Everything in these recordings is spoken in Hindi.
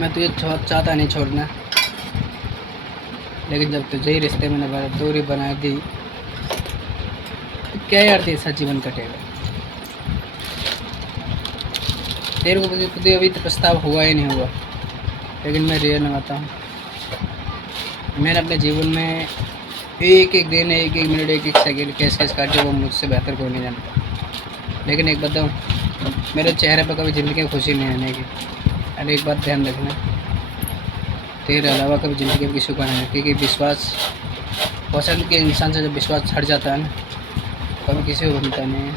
मैं तुझे चाहता नहीं छोड़ना, लेकिन जब तुझे ही रिश्ते में दूरी बना दी तो क्या यार तेरा जीवन कटेगा। तेरे को तुझे अभी तो पछतावा हुआ ही नहीं हुआ, लेकिन मैं रियल में बताऊँ, मैंने अपने जीवन में एक एक दिन, एक एक मिनट, एक एक सेकंड कैसे कैसे काटे वो मुझसे बेहतर कोई नहीं जानता। लेकिन एक बताऊँ, मेरे चेहरे पर कभी ज़िंदगी में खुशी नहीं आने की। अरे एक बात ध्यान रखना, तेरे अलावा कभी ज़िंदगी में किसी को नहीं, क्योंकि विश्वास पसंद के इंसान से जब विश्वास हट जाता है ना, कभी किसी को बनता नहीं है।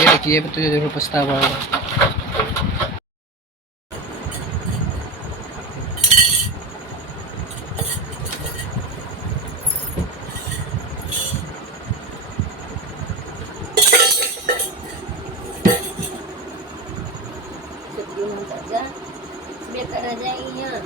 ये देखिए तुझे जरूर पछतावा होगा। बेकार आ जाएगी यहाँ।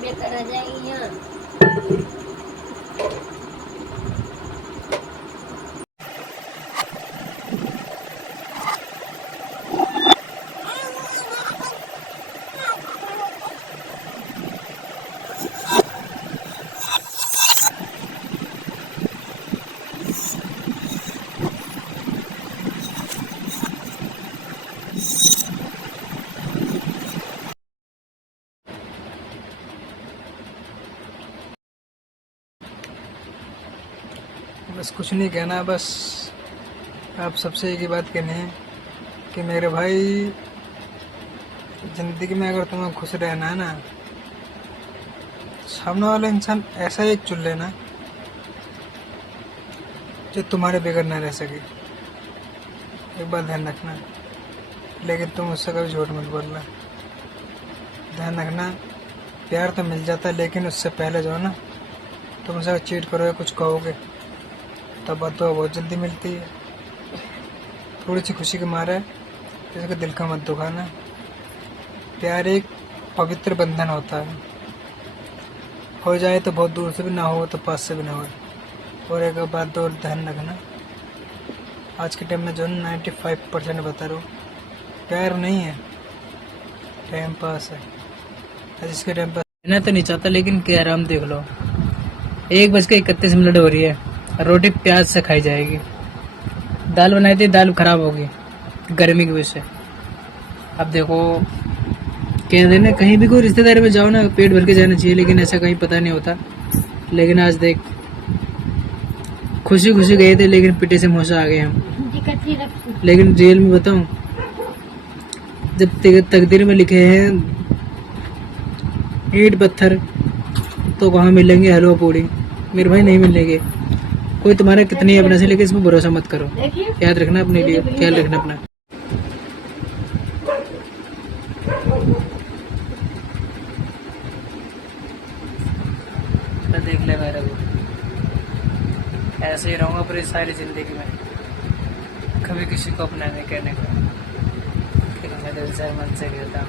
बेकार आ जाएगी यहाँ। बस कुछ नहीं कहना, बस आप सबसे एक ही बात कहनी है कि मेरे भाई, ज़िंदगी में अगर तुम्हें खुश रहना है ना, सामने वाला इंसान ऐसा एक चुन लेना जो तुम्हारे बगैर ना रह सके। एक बात ध्यान रखना, लेकिन तुम उससे कभी झूठ मत बोलना। ध्यान रखना, प्यार तो मिल जाता है, लेकिन उससे पहले जो है ना, तुम उसे चीट करोगे, कुछ कहोगे, तब बात तो बहुत जल्दी मिलती है। थोड़ी सी खुशी के मारे किसी दिल का मत दुखाना। प्यार एक पवित्र बंधन होता है, हो जाए तो बहुत दूर से भी ना हो, तो पास से भी ना हो। और एक बात और ध्यान रखना, आज के टाइम में जो 95% बता रहा हूँ, प्यार नहीं है, टाइम पास है। जिसके टाइम पास मैं तो नहीं चाहता, लेकिन क्या आराम देख लो, 1:31 हो रही है, रोटी प्याज से खाई जाएगी। दाल बनाई थी, दाल खराब होगी गर्मी की वजह से। अब देखो, कह देना कहीं भी कोई रिश्तेदारी में जाओ ना, पेट भर के जाना चाहिए, लेकिन ऐसा कहीं पता नहीं होता। लेकिन आज देख, खुशी खुशी गए थे, लेकिन पिटे से मोसा आ गए हम। लेकिन रियल में बताऊं, जब तकदीर में लिखे हैं ईंट पत्थर, तो वहाँ मिलेंगे हलवा पूड़ी। मेरे भाई नहीं मिलेंगे। कोई तुम्हारा कितनी अपने से, लेकिन इसमें भरोसा मत करो। याद रखना, अपने लिए ख्याल रखना अपना। देख ले मेरे को, ऐसे ही रहूंगा पूरी सारी जिंदगी में, कभी किसी को अपना नहीं कहने का। मैं दिल से मन से कहता हूँ,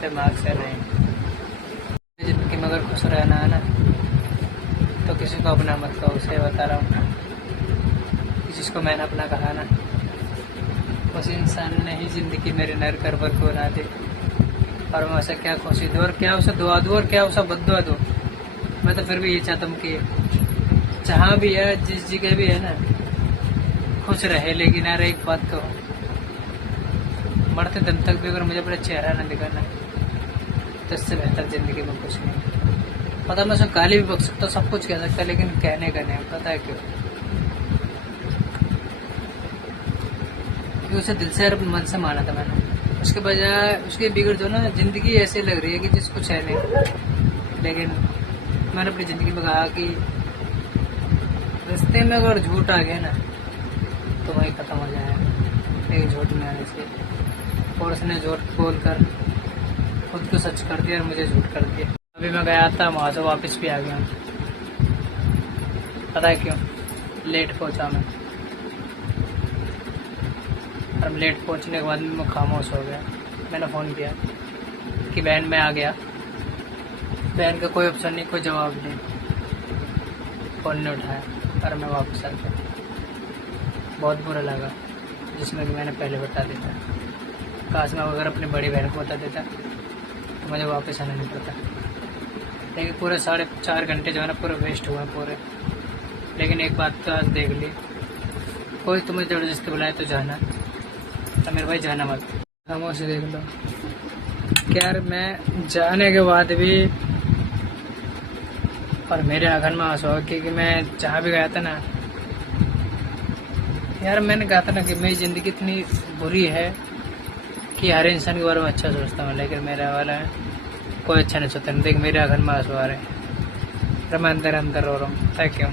दिमाग से नहीं। जिंदगी में अगर खुश रहना है ना, तो किसी को अपना मत कहो। उसे बता रहा हूँ, जिसको मैंने अपना कहा ना, उस इंसान ने ही जिंदगी मेरी नर कर पर बना दी। और मैं उसे क्या खुशी दूँ, और क्या उसे दुआ दूँ, और क्या उसे बद्दुआ दूँ। मैं तो फिर भी ये चाहता हूँ कि जहाँ भी है, जिस जगह भी है ना, खुश रहे। लेकिन यार एक बात कहो, मरते दम तक भी अगर मुझे अपना चेहरा ना दिखाना, तो इससे बेहतर जिंदगी में कुछ नहीं। पता मैं उसे गाली भी बक सकता, सब कुछ कह सकता, लेकिन कहने का नहीं। पता है क्यों? क्योंकि उसे दिल से और मन से माना था मैंने। उसके बजाय उसके बिगड़ जो ना, जिंदगी ऐसे लग रही है कि जिस कुछ है नहीं। लेकिन मैंने अपनी ज़िंदगी में कहा कि रिश्ते में अगर झूठ आ गया ना, तो वही ख़त्म हो जाएगा। एक झूठ में आने से, और उसने झूठ बोल कर खुद को सच कर दिया और मुझे झूठ कर दिया। अभी मैं गया था, वहाँ से वापस भी आ गया। पता है क्यों लेट पहुँचा मैं? और लेट पहुंचने के बाद मैं खामोश हो गया। मैंने फ़ोन किया कि बहन मैं आ गया, बहन का कोई ऑप्शन नहीं, कोई जवाब नहीं, फ़ोन नहीं उठाया और मैं वापस आ गया। बहुत बुरा लगा, जिसमें कि मैंने पहले बता देता। काश मैं अगर अपनी बड़ी बहन को बता देता तो मुझे वापस आना नहीं पड़ता। लेकिन पूरे 4.5 घंटे जो है ना पूरे वेस्ट हुए पूरे। लेकिन एक बात तो आज देख ली, कोई तुम्हें ज़बरदस्ती बुलाए तो जाना, तो मेरे भाई जाना मत। खामोशी देख लो क्या यार, मैं जाने के बाद भी और मेरे आंखन में आंसू आ, क्योंकि मैं जहाँ भी गया था ना यार, मैंने कहा था ना कि मेरी ज़िंदगी इतनी बुरी है कि हर इंसान के बारे में अच्छा सोचता हूँ, लेकिन मेरा वाला है कोई अच्छा नहीं सोचता। देख मेरे आंखन में आंसू आ रहे हैं, मैं अंदर अंदर रो रहा हूँ। पता है क्यों?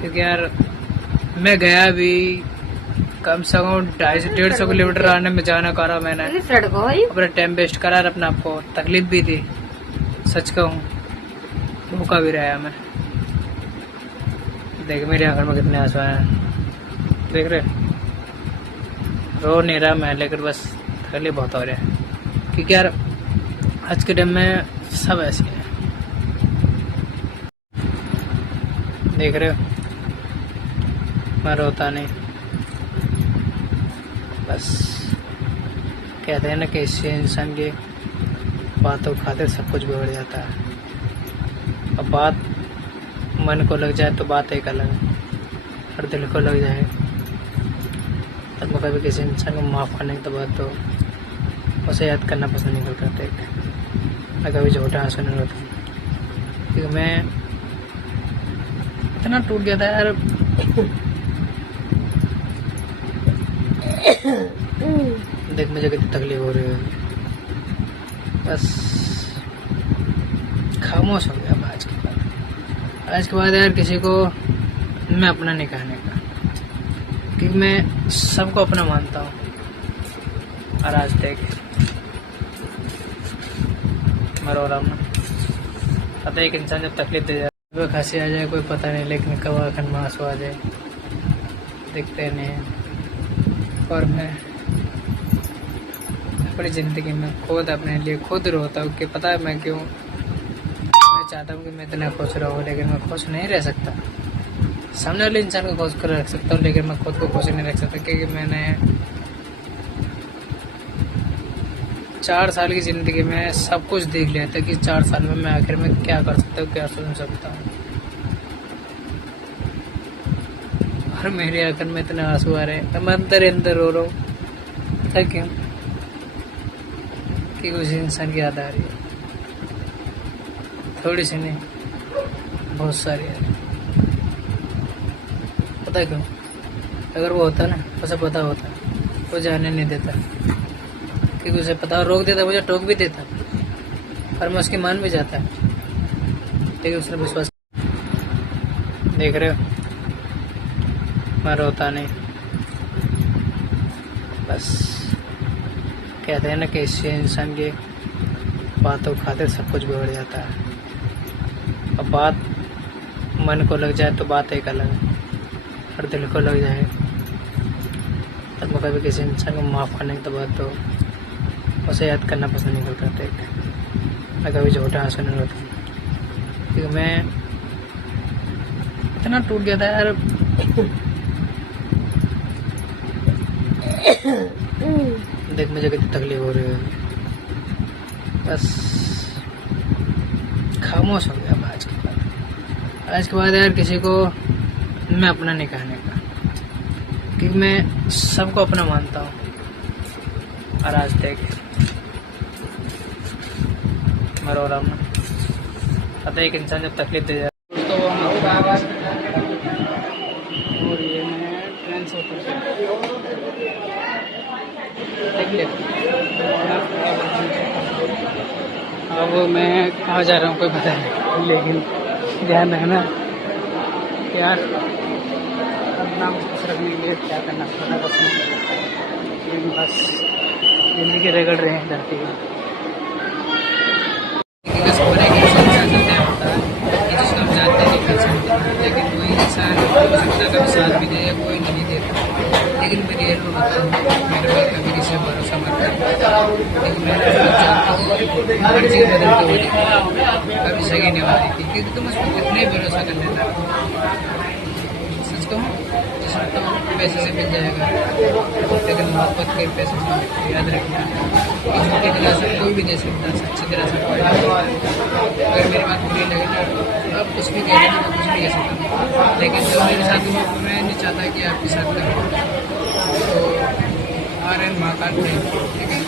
क्योंकि यार मैं गया भी कम से कम 250-150 किलोमीटर आने में जाना करा मैंने, अपना टाइम वेस्ट करा और अपने आपको तकलीफ भी दी। सच कहूँ भूखा भी रहा मैं। देख मेरे आंखों में कितने आंसू आए हैं, देख रहे? रो नहीं रहा मैं, लेकिन बस तकलीफ बहुत हो रहा है। क्योंकि यार आज के टाइम में सब ऐसे हैं, देख रहे हो? मैं रोता नहीं, बस कहते हैं ना कि इससे इंसान की बातों खातिर सब कुछ बिगड़ जाता है। अब बात मन को लग जाए तो बात एक अलग है, और दिल को लग जाए तब मैं कभी किसी इंसान को माफ़ करने के बाद तो उसे याद करना पसंद नहीं करता। मैं कभी झूठा आंसू नहीं रोता, क्योंकि मैं इतना टूट गया था यार। देख मुझे कितनी तकलीफ हो रही है, बस खामोश हो गया मैं आज के बाद। आज के बाद यार किसी को मैं अपना नहीं कहने का, क्योंकि मैं सबको अपना मानता हूँ। और आज देख मैं रो रहा हूँ ना। पता है एक इंसान जब तकलीफ दे जाए, कभी खांसी आ जाए कोई पता नहीं, लेकिन कब आखिर में आंसू आ जाए दिखते नहीं। और मैं अपनी ज़िंदगी में खुद अपने लिए खुद रोता हूँ कि पता है मैं क्यों। मैं चाहता हूँ कि मैं इतना खुश रहूँ, लेकिन मैं खुश नहीं रह सकता। सामने वाले इंसान को खुश कर रख सकता हूँ, लेकिन मैं खुद को खुश नहीं रख सकता, क्योंकि मैंने 4 साल की ज़िंदगी में सब कुछ देख लिया था कि 4 साल में मैं आखिर में क्या कर सकता हूँ, क्या सुन सकता हूँ। और मेरे आंखों में इतने आंसू आ रहे हैं, मैं अंदर अंदर रो रहा हूँ। पता क्यों? कि उस इंसान की याद आ रही है, थोड़ी सी नहीं बहुत सारी है। पता क्यों? अगर वो होता ना, उसे पता होता, वो जाने नहीं देता, क्योंकि उसे पता, रोक देता, मुझे टोक भी देता और मैं उसकी मान भी जाता, लेकिन उसने विश्वास। देख रहे हो? मैं रोता नहीं, बस कहते हैं ना कि इससे इंसान की बातों खातिर सब कुछ बिगड़ जाता है। अब बात मन को लग जाए तो बात एक अलग है, और दिल को लग जाए तब मैं कभी किसी इंसान को माफ़ करने के बाद तो उसे याद करना पसंद नहीं करता। मैं कभी झूठा आंसू नहीं रोता, क्योंकि मैं इतना टूट गया था यार। देख मुझे कितनी तकलीफ हो रही है, बस खामोश हो गया मैं आज के बाद। आज के बाद यार किसी को मैं अपना नहीं कहने का, क्योंकि मैं सबको अपना मानता हूँ। और आज देख मैं रो रहा हूँ ना। पता है एक इंसान जब तकलीफ दे जाए तो वो और ये मैं ट्रेन से देख ले। अब मैं कहाँ जा रहा हूँ कोई पता नहीं, लेकिन ध्यान रखना यार, अपना खुश रखने के लिए क्या करना पड़ता कुछ नहीं, लेकिन बस ज़िंदगी रगड़ रहे हैं धरती में। जिसको हम जानते नहीं कर सकते, लेकिन कोई इंसान हो सकता है कभी साथ भी दे, कोई नहीं देता। लेकिन मेरी हेल्प बताओ, मेरे पे कभी किसी पे भरोसा मत कर। लेकिन मैं जानता हूँ हर चीज़ बदलती हुई दिखती है, कभी सही नहीं होती थी, क्योंकि तुम उस पर कितने ही भरोसा कर लेता। सच कहूँ, जिसमें तो पैसे से मिल जाएगा, लेकिन मोहब्बत के पैसे से मिलती, याद रखना। कि झूठी तरह से कोई भी दे सकता है, सच्ची तरह से कोई नहीं। अगर मेरी बात बुरी लगे ना, तो आप कुछ भी कह रहे हो, मैं कुछ भी कह सकता हूँ, लेकिन जो मेरे साथ हुआ मैं नहीं चाहता कि आपके साथ करें। तो RN महाकाल प्रेम, ठीक है,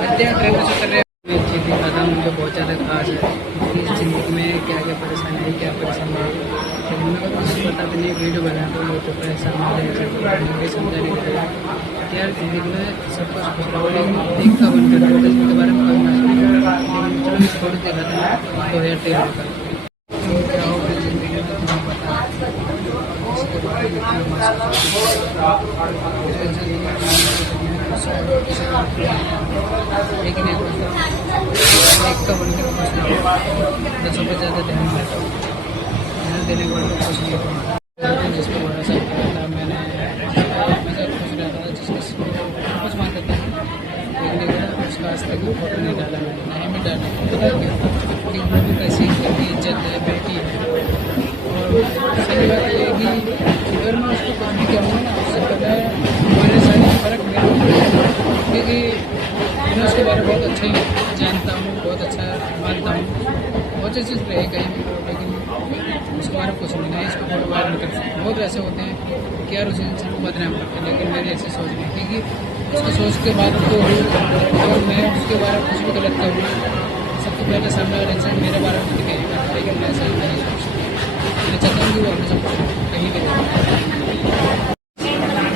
विद्या प्रेम से कर रहे हैं। मैं चीज़ दिखाता हूँ, मुझे बहुत ज़्यादा खास है। इस ज़िंदगी में क्या क्या परेशानी है, क्या परेशानी है, लेकिन मेरे को कुछ पता भी नहीं। वीडियो बना तो यूट्यूब पर ऐसा मुझे समझा नहीं पड़ेगा कि यार ज़िंदगी में सब कुछ खुश रहो, लेकिन एक का बन कर इसके बारे में कभी ना सोचो। लेकिन चलो मैं थोड़ी देर खाता हूँ, 2013 का क्या हो गया ज़िंदगी में तुम्हें पता है, इसके बारे में क्यों महसूस होता है। लेकिन एक का बनकर खुश नहीं हो, बच्चों पर ज़्यादा ध्यान देता हूँ, ध्यान देने के बाद खुश नहीं होता। जिस पर भरोसा किया था मैंने, हमेशा खुश रहता था, जिसके कुछ मानता था, लेकिन उसका आज तक फोटो नहीं डाला, नहीं भी डाला। पता क्या, कि वो भी कैसी की इज्जत है, बेटी है। और सही बात ये है कि अगर मैं उसको कुछ भी कहूँगा ना, उससे पहले मेरे साथ फ़र्क मेरे को, क्योंकि मैं उसके बारे में बहुत अच्छा ही जानता हूँ, बहुत अच्छा मानता हूँ, बहुत अच्छी चीज़ रहे कहीं भी, लेकिन उसके बारे में कुछ नहीं है, इसको फोटो वायरल कर सकते। बहुत ऐसे होते हैं कि यार उस इंसान को बदनाम करते हैं, लेकिन मेरी ऐसी सोच नहीं, क्योंकि उसकी सोच के बाद तो अगर मैं उसके बारे में कुछ भी गलत करूँ, सबसे पहले सामने वाला इंसान मेरे बारे में कुछ कहेगा, लेकिन मैं ऐसा नहीं सोचता। मैं चाहता हूँ कि वो अपने सब कहीं भी जाए।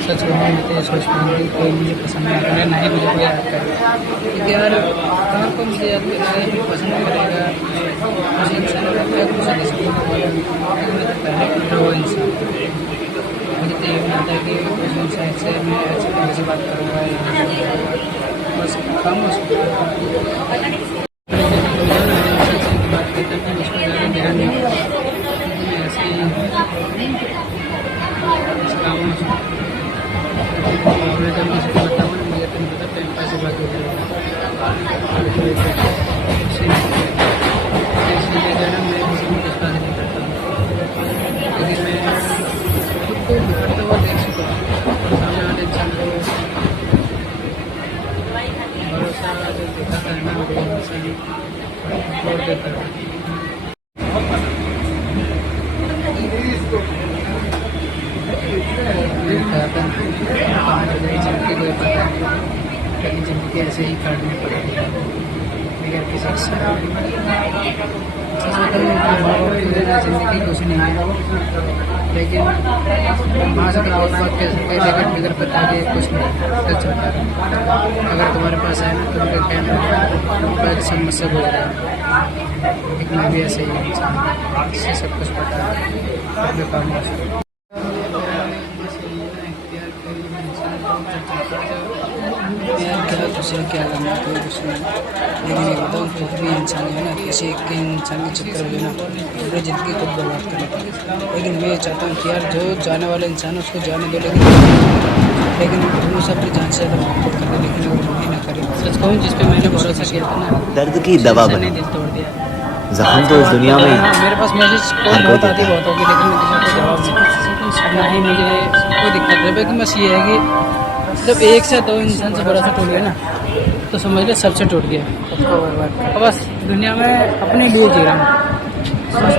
सच कहूँ मैं तो ये सोचता हूँ कि कोई मुझे पसंद नहीं करेगा, ना ही मुझे कोई याद करेगा, क्योंकि यार कहाँ को मुझे याद करेगा, मुझे पसंद नहीं करेगा, मुझे इंसान लगता है मुझे नहीं सकूँगा, लेकिन मैं तो पहले वो इंसान, मुझे तो ये आता है कि उस इंसान से मैं अच्छी तरह से बात करूँगा, बस खामोश बात करता हूँ, उसको ज़्यादा ध्यान नहीं, मैं ऐसे ही खामोश हूँ। मैं जब किसी को बताऊँ ना, मुझे तो नहीं पता टाइम पास बात होती है, इसलिए जो है ना मैं किसी को कुछ बात नहीं करता हूँ, क्योंकि मैं खुद को बिखरता हुआ देख चुका हूँ। सामने वाले इंसान को भरोसा जो दिखाता है ना, वो इंसान छोड़ देता है। जिंदगी कोई पता नहीं, लेकिन ज़िंदगी ऐसे ही काटनी पड़ेगी बगैर किसी से। सच बताऊँ, माँ बाप की वजह ज़िंदगी कुछ नहीं है, लेकिन माँ से तो बहुत बात कह सकते हैं, लेकिन बगैर पता के कुछ नहीं। सच बता रहा हूँ, अगर तुम्हारे पास है ना तो मुझे कहना, सब मुझसे बोल रहा है, लेकिन मैं भी ऐसे ही इंसान, इससे सब कुछ पता है, अपने काम में क्या दूसरा क्या करना कोई कुछ नहीं। लेकिन ये बताऊँ, कुछ भी इंसान जो है ना, किसी के इंसान के चक्कर में जो है ना पूरी ज़िंदगी खुद बर्बाद कर लेता है। लेकिन मैं ये चाहता हूँ कि यार जो जाने वाला इंसान है उसको जाने दो, लेकिन तुम उसे अपनी जान से ज़्यादा मोहब्बत कर दो। लेकिन अगर वही ना करे, सच कहूँ जिस पे मैंने भरोसा किया था ना, दर्द की दवा नहीं दिल तोड़ दिया। जख्म तो इस दुनिया में मेरे पास मैसेज कॉल बहुत आती बहुत होगी, लेकिन मैं किसी को जवाब नहीं, ना ही मुझे कोई दिक्कत है। लेकिन बस ये है कि जब एक से दो इंसान से भरोसा टूट गया ना, तो समझ ले सबसे टूट गया। और बस दुनिया में अपने लिए जी रहा हूँ,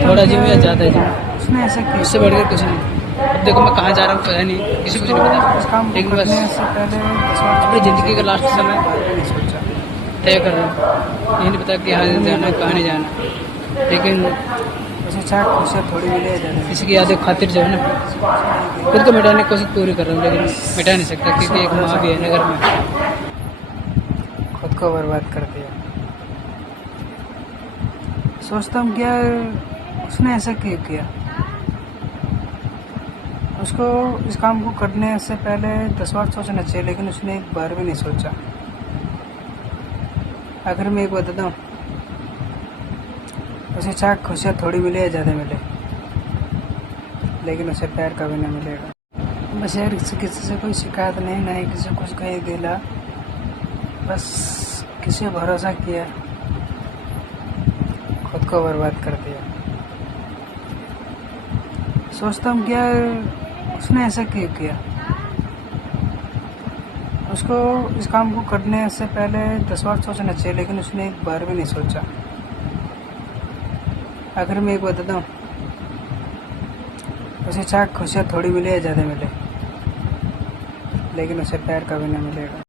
थोड़ा जी में ज़्यादा जी, उसने ऐसा किया, उससे बढ़कर कुछ नहीं। अब देखो मैं कहाँ जा रहा हूँ पता नहीं, किसी को कुछ नहीं पता, लेकिन बस अपनी ज़िंदगी का लास्ट समय तय कर रहा हूँ। ये नहीं पता कि यहाँ जाना है, कहाँ नहीं जाना, लेकिन खुशियाँ थोड़ी मिले जाने। किसी की यादें खातिर जो है ना, खुद को मिटाने की कोशिश पूरी कर रहा हूँ, लेकिन मिटा नहीं सकता, क्योंकि एक माँ भी है ना घर में। खुद को बर्बाद कर दिया। सोचता हूँ क्या उसने ऐसा क्यों किया। उसको इस काम को करने से पहले 10 बार सोचना चाहिए, लेकिन उसने एक बार भी नहीं सोचा। आखिर में एक बताता हूँ, उसे चाहे खुशियाँ थोड़ी मिले या ज़्यादा मिले, लेकिन उसे प्यार कभी नहीं मिलेगा। बस यार किसी से कोई शिकायत नहीं, ना ही किसी को कुछ कही दिला, बस किसी पे भरोसा किया, खुद को बर्बाद कर दिया। सोचता हूँ क्या उसने ऐसा क्यों किया। उसको इस काम को करने से पहले 10 बार सोचना चाहिए, लेकिन उसने एक बार भी नहीं सोचा। आखिर में एक बताता हूँ, उसे चाहे खुशियाँ थोड़ी मिले या ज़्यादा मिले, लेकिन उसे प्यार कभी नहीं मिलेगा।